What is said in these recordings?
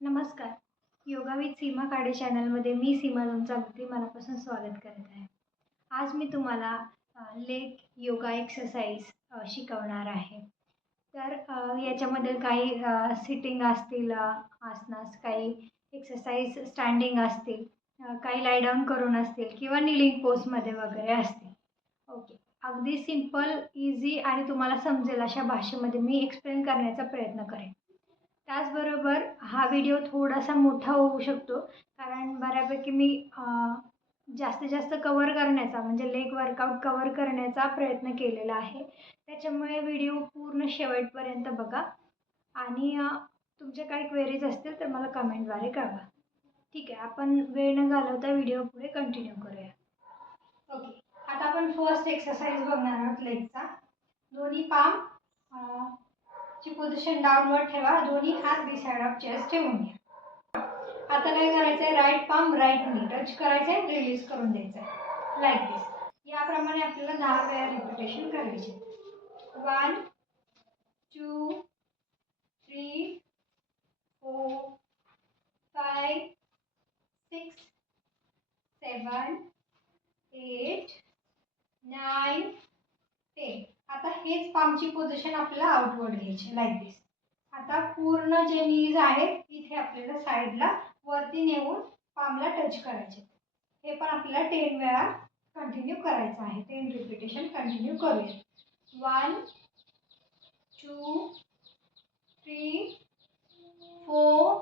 नमस्कार. Yoga with सीमा काडे चॅनलमध्ये मी सीमा तुमचं अगदी मनापासून स्वागत करत आहे. आज मी तुम्हाला लेग योगा एक्सरसाइज शिकवणार आहे. तर याच्यामध्ये काही सिटिंग असतील आसनास काही एक्सरसाइज स्टँडिंग असतील काही लायडाऊन करून असतील किंवा निलिंग पोस्टमध्ये वगैरे असतील. ओके अगदी सिंपल इझी आणि तुम्हाला समजेल अशा भाषेमध्ये मी एक्सप्लेन करण्याचा प्रयत्न करेन. त्याचबरोबर हा व्हिडिओ थोडासा मोठा होऊ शकतो. कारण बऱ्यापैकी मी जास्तीत जास्त कवर करण्याचा म्हणजे लेग वर्कआउट कवर करण्याचा प्रयत्न केलेला आहे. त्याच्यामुळे व्हिडिओ पूर्ण शेवटपर्यंत बघा. आणि तुमच्या तुमचे काही क्वेरीज असतील तर मला कमेंटद्वारे कळवा. ठीक आहे आपण वेळ न घालवता व्हिडिओ पुढे कंटिन्यू करूया. ओके आता आपण फर्स्ट एक्सरसाइज बघणार आहोत लेगचा दोन्ही पाम ची पोझिशन डाऊनवर्ड ठेवा. दोन्ही हात बी साईड ऑफ चेस्ट ठेवून घ्या. आता काय करायचं आहे right palm right knee touch करायचं आहे रिलीज करून द्यायचं आहे लाईक दिस याप्रमाणे आपल्याला दहा वेळा रिपिटेशन करायचे. One two three four five six seven eight nine ten आता हेच पामची पोझिशन आपल्याला आउटवर्ड घ्यायची लाईक दिस आता पूर्ण जे नीज आहेत इथे आपल्याला साईडला वरती नेऊन पामला टच करायचे. हे पण आपल्याला टेन वेळा कंटिन्यू करायचं आहे. टेन रिपिटेशन कंटिन्यू करूया. One two three four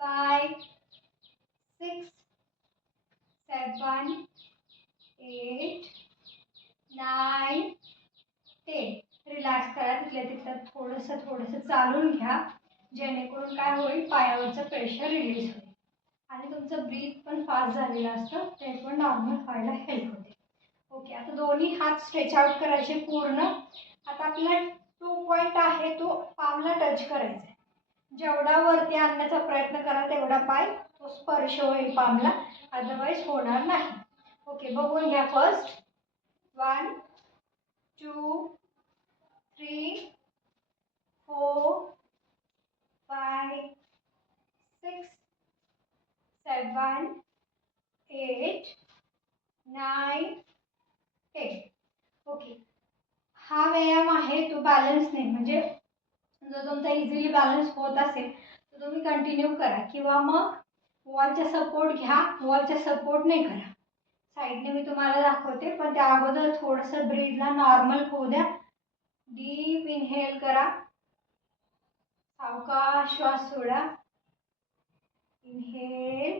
five six seven eight nine ten relax करा तिथल्या तिथलं थोडंसं थोडंसं चालून घ्या जेणेकरून काय होईल पायावरचं प्रेशर रिलीज होईल. आणि तुमचं ब्रीथ पण फास्ट झालेलं असतं ते पण नॉर्मल व्हायला हेल्प होते. ओके आता दोन्ही हात स्ट्रेच आउट करायचे पूर्ण. आता आपला टू पॉईंट आहे तो पामला टच करायचा आहे. जेवढा वरती आणण्याचा प्रयत्न करा तेवढा पाय तो स्पर्श होईल पामला अदरवाईज होणार नाही. ओके बघून घ्या first one two three four, five six seven eight nine ten. Okay हा व्यायाम आहे तो बॅलन्स नाही म्हणजे जर तुमचा इझिली बॅलन्स होत असेल तर तुम्ही कंटिन्यू करा. किंवा मग वॉलचा सपोर्ट घ्या. वॉलचा सपोर्ट नाही करा. साईडने मी तुम्हाला दाखवते पण त्या अगोदर थोडंसं ब्रीदला नॉर्मल होऊ द्या. डीप इनहेल करा. सावकाश श्वास सोडा. इनहेल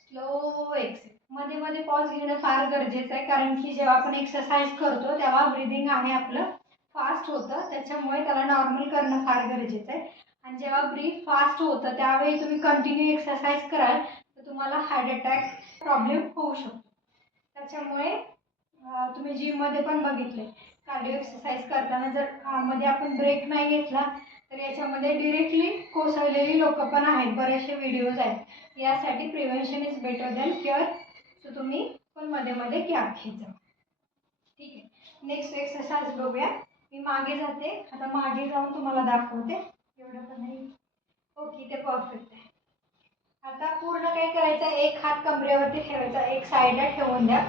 स्लो एक्सेल मध्ये मध्ये पॉज घेणं फार गरजेचं आहे कारण की जेव्हा आपण एक्सरसाइज करतो तेव्हा ब्रिदिंग आहे आपलं. फास्ट होतं त्याच्यामुळे त्याला नॉर्मल करणं फार गरजेचं आहे. आणि जेव्हा ब्रीथ फास्ट होतं त्यावेळी तुम्ही कंटिन्यू एक्सरसाइज कराल तर तुम्हाला हार्ट अटॅक प्रॉब्लेम होऊ शकतो. त्याच्यामुळे तुम्ही जिममध्ये पण बघितले कार्डिओ एक्सरसाइज करताना जर मध्ये आपण ब्रेक नाही घेतला तर याच्यामध्ये डिरेक्टली कोसळलेली लोक पण आहेत बरेचसे व्हिडिओज आहेत. यासाठी prevention is better than cure so तुम्ही पण मध्ये मध्ये कॅप घेत जा ठीक आहे. नेक्स्ट एक्सरसाइज बघूया. मी मागे जाते. आता मागे जाऊन तुम्हाला दाखवते. एवढं पण नाही. ओके ते परफेक्ट आहे. आता पूर्ण काय करायचं? एक हात कमरेवरती ठेवायचा. एक साईडला ठेवून द्या.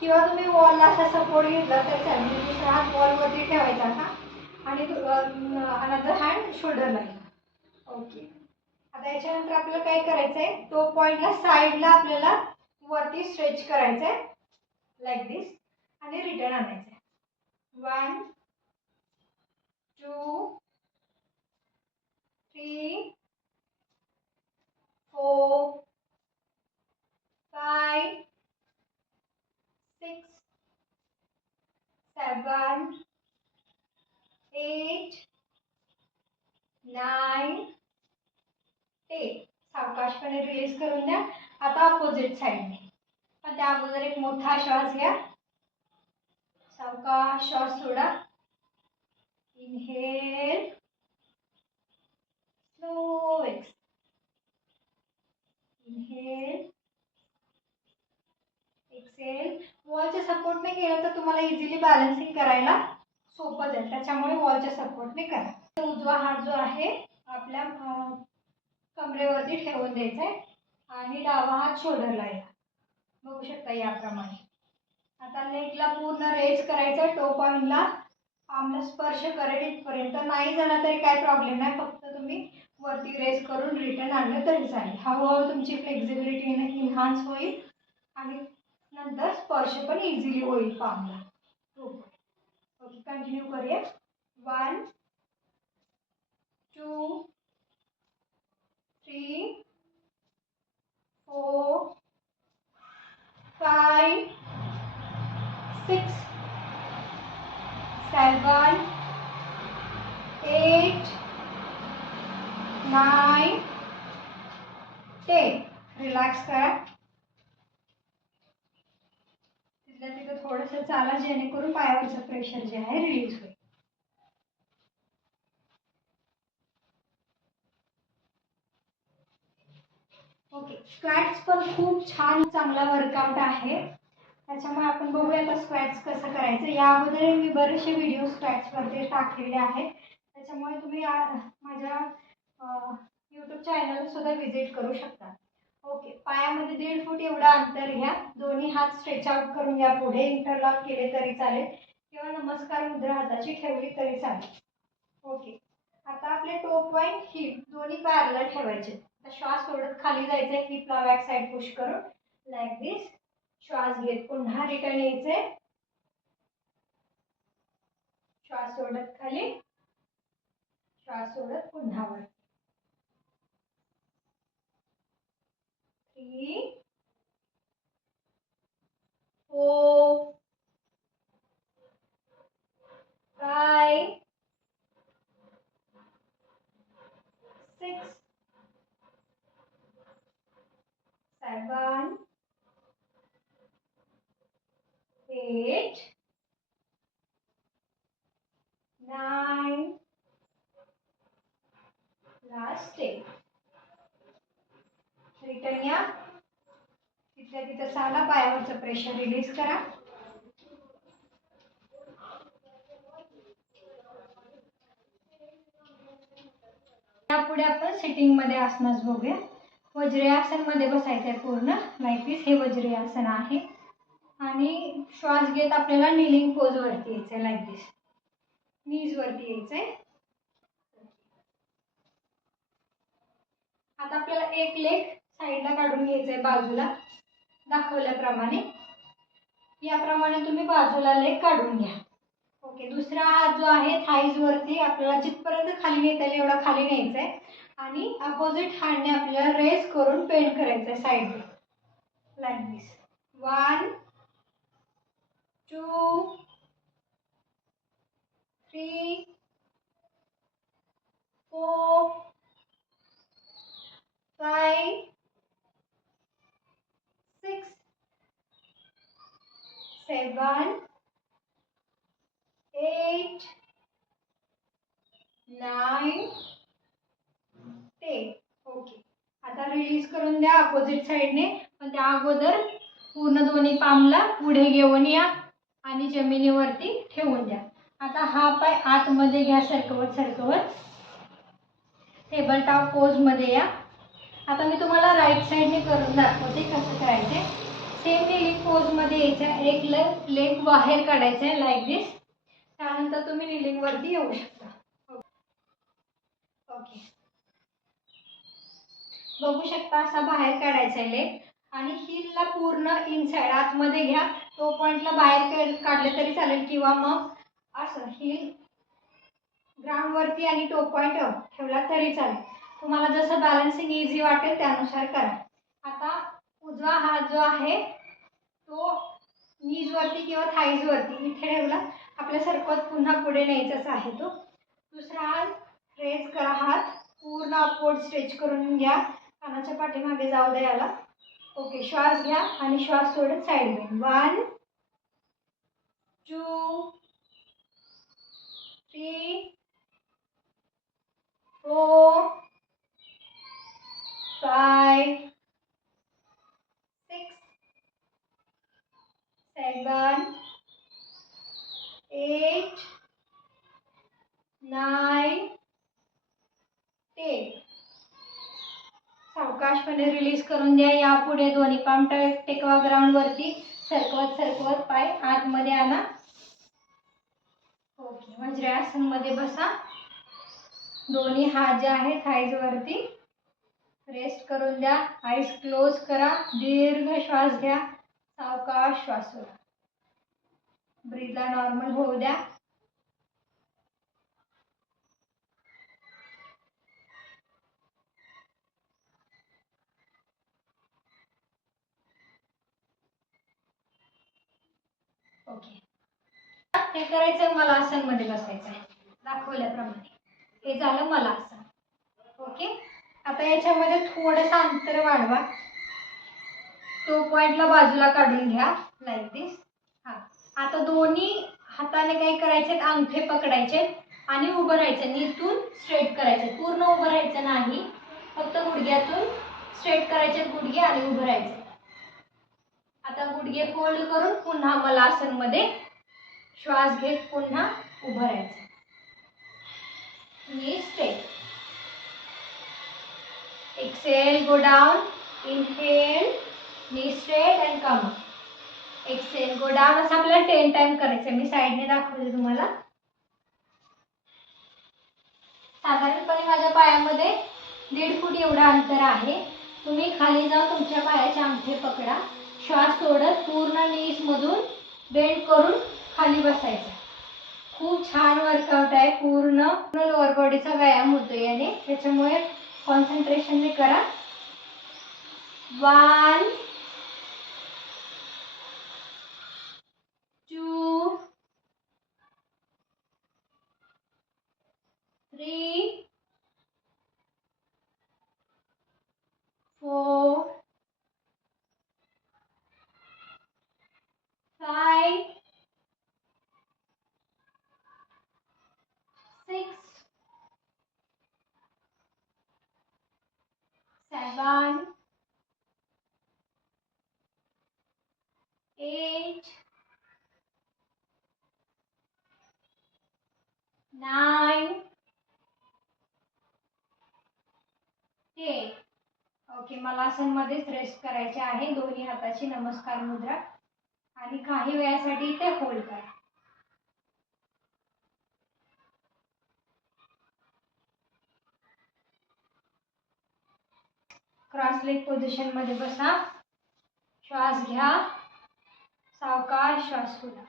किंवा तुम्ही वॉलला असा सपोर्ट घेतला तर चालेल. दुसरा हात वॉलवरती ठेवायचा का? आणि अनदर हँड शोल्डरला ओके आता याच्यानंतर आपल्याला काय करायचं आहे तो पॉईंटला साईडला आपल्याला वरती स्ट्रेच करायचं आहे लाईक दिस आणि रिटर्न आणायचं आहे one two three four five six seven eight nine ten सावकाशपणे release करून द्या. आता अपोजिट साईडने पण त्या अगोदर एक मोठा श्वास घ्या. सावकाश श्वास सोडा. Inhale slow ex inhale exhale वॉलच्या सपोर्टने केलं तर तुम्हाला इझिली बॅलन्सिंग करायला सोपं जाईल. त्याच्यामुळे वॉलच्या सपोर्टने करा. उजवा हात जो आहे आपल्या कमरेवरती ठेवून द्यायचं आहे आणि डावा हात शोल्डरला या. बघू शकता याप्रमाणे. आता लेगला पूर्ण रेज करायचा आहे टोप पॉईंटला पामला स्पर्श करेल इथपर्यंत. नाही झाला तरी काय प्रॉब्लेम नाही. फक्त तुम्ही वरती रेज करून रिटर्न आणलं तरी चालेल. हळूहळू तुमची फ्लेक्झिबिलिटी इन्हान्स होईल. आणि नंतर स्पर्श पण इझिली होईल पामला टोप कंटिन्यू करूया one two three four five six seven eight nine ten relax करा तिथल्या तिथं थोडंसं चाला जेणेकरून पायावरचं प्रेशर जे आहे रिलीज होईल. ओके स्क्वॅट्स पण खूप छान चांगला वर्कआउट आहे. त्याच्यामुळे आपण बघूया आता स्क्वॅट्स कसं करायचं. या अगोदर मी बरेचसे व्हिडिओ स्क्वॅट्सवरती टाकलेले आहेत. त्याच्यामुळे तुम्ही माझ्या यूट्यूब चॅनलसुद्धा व्हिजिट करू शकता. ओके पायामध्ये दीड फूट एवढा अंतर घ्या. दोन्ही हात स्ट्रेच आउट करून घ्या. पुढे इंटरलॉक केले तरी चालेल. किंवा नमस्कार मुद्रा हाताची ठेवली तरी चालेल. ओके आता आपले टोप पॉईंट हिप दोन्ही पॅरला ठेवायचे. श्वास सोडत खाली जायचंय. आहे हिपला बॅक साईड पुश करून. लाईक दिस श्वास घेत पुन्हा रिटर्न यायचे श्वास सोडत खाली. श्वास सोडत पुन्हा वर. One, two, three, four, five, six, seven, eight, nine. last eight. Return या तिथल्या तिथं चाला पायावरचं प्रेशर रिलीज करा. यापुढे आपण सिटिंगमध्ये आसनास बघूया. वज्रासनमध्ये बसायचं आहे पूर्ण. लाईक दिस हे वज्रासन आहे. आणि श्वास घेत आपल्याला निलिंग पोज वरती यायचं आहे लाईक दिस नीज वरती यायचं आहे आता आपल्याला एक लेग साईडला काढून घ्यायचं आहे बाजूला दाखवल्याप्रमाणे. याप्रमाणे तुम्ही बाजूला लेग काढून घ्या. ओके दुसरा हात जो आहे थाईज वरती आपल्याला जिथपर्यंत खाली नेता येईल एवढा खाली न्यायचा आहे आणि अपोजिट हँडने आपल्याला रेस करून पेंट करायचं आहे साईडने like this one two three four five six seven eight nine ten okay आता रिलीज करून द्या अपोजिट साईडने पण त्या अगोदर पूर्ण दोन्ही पामला पुढे घेऊन या आणि जमिनीवरती ठेवून द्या. आता हा पाय आतमध्ये घ्या सरकवत सरकवत. टेबल टॉप पोजमध्ये या. आता मी तुम्हाला राईट साईडने करून दाखवते कसं करायचे सेम निलिंग पोजमध्ये यायचं एक लेग लेग बाहेर काढायचं आहे लाईक दिस त्यानंतर तुम्ही निलिंगवरती येऊ शकता ओके बघू शकता असा बाहेर काढायचा आहे लेग आणि हिलला पूर्ण इनसाईड आतमध्ये घ्या. तो पॉईंटला बाहेर काढलं तरी चालेल. किंवा मग असं हिल ग्राउंडवरती आणि टो पॉईंट ठेवला तरी चालेल. तुम्हाला जसं बॅलन्सिंग इझी वाटेल त्यानुसार करा. आता उजवा हात जो आहे तो नीजवरती किंवा थाईजवरती इथे ठेवला. आपल्या सरकवत पुन्हा पुढे न्यायचाच आहे तो. दुसरा हात रेज करा हात. पूर्ण अपवर्ड स्ट्रेच करून घ्या. कानाच्या पाठीमागे जाऊ द्या याला. ओके श्वास घ्या आणि श्वास सोडत side one two three four five six seven eight nine ten सावकाशपणे release करून द्या. यापुढे दोन्ही पाम टे- टेकवा ग्राउंडवरती सरकवत सरकवत पाय आतमध्ये आणा. ओके वज्रासनमध्ये बसा. दोन्ही हात जे आहेत थाईजवरती रेस्ट करून द्या. आईस क्लोज करा. दीर्घ श्वास घ्या. सावकाश श्वास सोडा. ब्रीदला नॉर्मल होऊ द्या. ओके. हे करायचं मला आसनमध्ये बसायचं आहे दाखवल्याप्रमाणे. हे झालं मला आसन. ओके? आता याच्यामध्ये थोडंसं अंतर वाढवा. तो पॉईंटला बाजूला काढून घ्या. लाईक दिस हां. आता दोन्ही हाताने काय करायचे अंगठे पकडायचे आणि उभं राहायचं. इथून स्ट्रेट करायचे. पूर्ण उभं राहायचं नाही. फक्त गुडघ्यातून स्ट्रेट करायचे गुडघे आणि उभं राहायचं. गुडघे फोल्ड करून पुन्हा मला आसनमध्ये श्वास घेत पुन्हा उभं राहायचं. मी straight exhale go down inhale knee straight and come exhale go down असं आपल्याला टेन टाइम करायचं मी साईडने दाखवते तुम्हाला. साधारणपणे माझ्या पायामध्ये दीड फूट एवढं अंतर आहे. तुम्ही खाली जाऊन तुमच्या पायाचे अंगठे पकडा. श्वास सोडत पूर्ण नीसमधून बेंड करून खाली बसायचा. खूप छान वर्कआउट आहे. पूर्ण पूर्ण लोअर बॉडीचा व्यायाम होतो याने. त्याच्यामुळे कॉन्सन्ट्रेशनने करा. One two three four five, six, seven, eight, nine, ten. Okay मला आसनमध्येच रेस्ट करायचे आहे. दोन्ही हाताची नमस्कार मुद्रा. आणि काही वेळासाठी ते होल्ड करा. क्रॉस लेग पोझिशनमध्ये बसा. श्वास घ्या. सावकाश श्वास सोडा.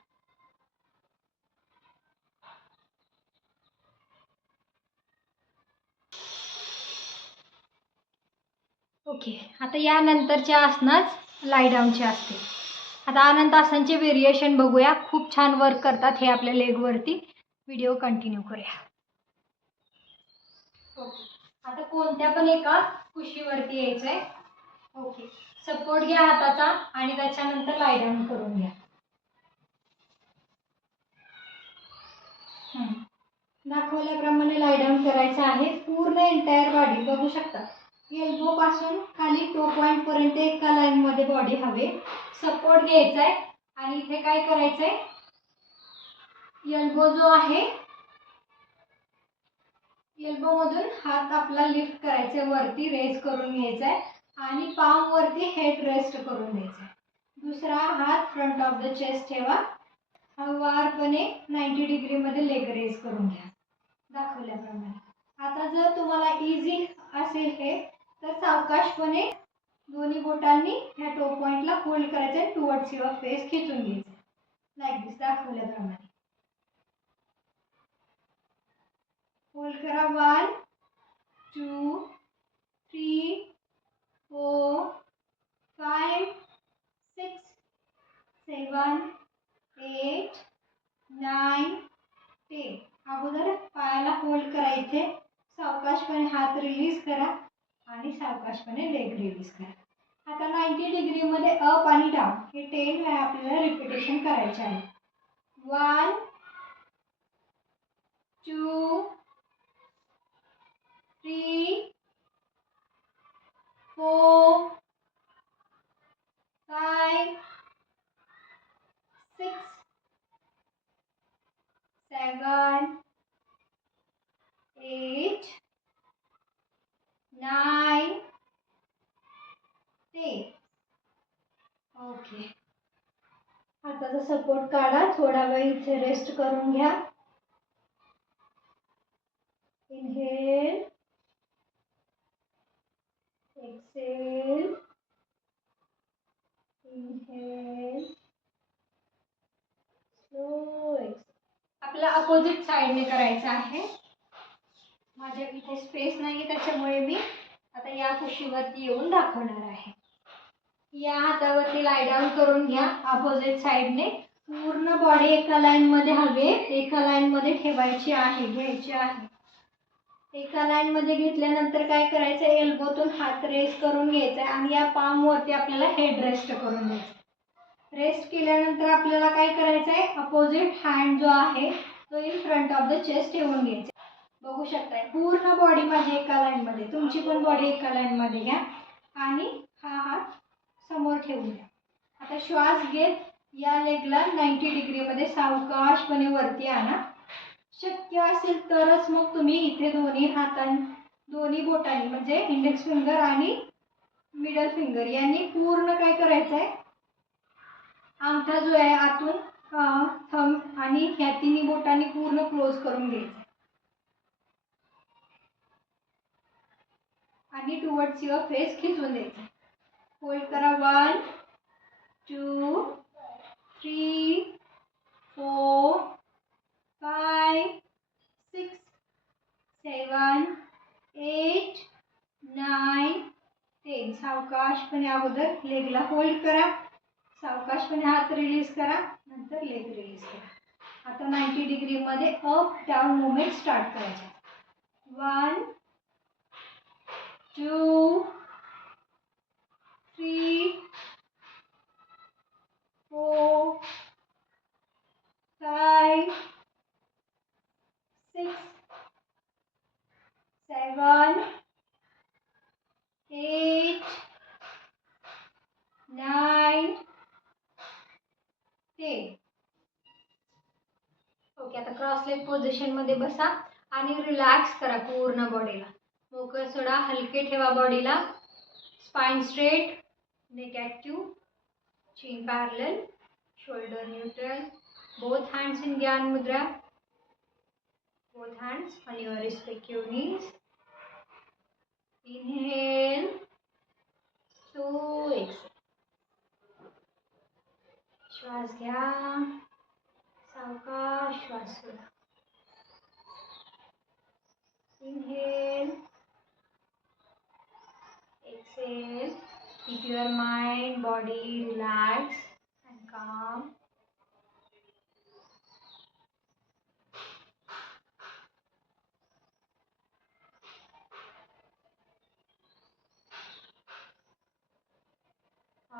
ओके. आता यानंतरच्या आसनाच लाई असते असतील. आता अनंत आसनचे व्हेरिएशन बघूया. खूप छान वर्क करतात हे आपल्या लेगवरती व्हिडिओ कंटिन्यू करूया. ओके आता कोणत्या पण एका कुशीवरती यायचं आहे ओके सपोर्ट घ्या हाताचा आणि त्याच्यानंतर लायडाऊन करून घ्या. दाखवल्याप्रमाणे लायडाऊन करायचं आहे. पूर्ण एंटायर बॉडी बघू शकता. एल्बो पासून खाली टो पॉईंट पर्यंत एका लाईन मध्ये बॉडी हवे. सपोर्ट घ्यायचा आहे आणि इथे काय करायचंय? एल्बो जो आहे एल्बोमधून हात आपला लिफ्ट करायचा वरती रेस करून घ्यायचा आहे आणि पामवरती हेड रेस्ट करून द्यायचा आहे दुसरा हात फ्रंट ऑफ द चेस्ट ठेवा. हवारपणे नाईन्टी डिग्रीमध्ये लेग रेज करून घ्या. दाखवल्याप्रमाणे. आता जर तुम्हाला इझी असेल हे तर सावकाशपणे दोन्ही बोटांनी ह्या टो पॉईंटला होल्ड करायचं आहे टुवर्ड्स युअर फेस खेचून घ्यायचं. लाईक दिस दाखवल्याप्रमाणे. होल्ड करा. One two three four five six seven eight nine ten. अगोदर पायाला होल्ड करा इथे. सावकाशपणे हात रिलीज करा आणि सावकाशपणे लेग रिलीज करा. आता नाईन्टी डिग्रीमध्ये अप आणि डाऊन हे टेन वेळा आपल्याला रिपिटेशन करायचे आहे. One two three, four, five, six, seven, eight, nine, ten. Okay हाताचा सपोर्ट काढा थोडा वेळ इथे रेस्ट करून घ्या. Inhale exhale. Inhale. Slow exhale. आपला अपोजिट साईडने करायचं आहे. माझ्या इथे स्पेस नाही त्याच्यामुळे मी आता या कुशीवरती येऊन दाखवणार आहे. या हातावरती लाय डाऊन करून घ्या. अपोजिट साईडने पूर्ण बॉडी एका लाईनमध्ये हवे एका लाईनमध्ये ठेवायची आहे घ्यायची आहे. एका लाईनमध्ये घेतल्यानंतर काय करायचं? एल्बोतून हात रेस्ट करून घ्यायचा आहे आणि या पामवरती आपल्याला हेड रेस्ट करून घ्यायचं. रेस्ट केल्यानंतर आपल्याला काय करायचं आहे? अपोजिट हँड जो आहे तो in front of the chest ठेवून घ्यायचा. बघू शकताय पूर्ण बॉडी माझी एका लाईनमध्ये तुमची पण बॉडी एका लाईनमध्ये घ्या. आणि हा हात समोर ठेवून द्या आता श्वास घेत या लेगला नाईंटी डिग्रीमध्ये सावकाशपणे वरती आणा. शक्य असेल तरच मग तुम्ही इथे दोन्ही हातां दोन्ही बोटांनी म्हणजे इंडेक्स फिंगर आणि मिडल फिंगर यांनी पूर्ण काय करायचं आहे अंगठा जो आहे आतून थंब आणि ह्या तिन्ही बोटांनी पूर्ण क्लोज करून घ्यायचं आणि टुवर्ड्स युअर फेस खिचून द्यायचं होल्ड करा. One two three four five six seven eight nine ten सावकाशपणे अगोदर लेगला होल्ड करा. सावकाशपणे हात रिलीज करा. नंतर लेग रिलीज करा. आता नाईंटी डिग्रीमध्ये अप डाऊन मुवमेंट स्टार्ट करायचे. One two three four five six, seven eight, nine ten. Okay आता क्रॉस लेग पोझिशनमध्ये बसा आणि रिलॅक्स करा पूर्ण बॉडीला मोकळ सोडा हलके ठेवा बॉडीला spine straight neck active chin shoulder shoulder both hands hands in mudra both hands on your respective knees inhale to exhale श्वास घ्या सावकाश श्वास सोडा inhale exhale keep your mind body relaxed and calm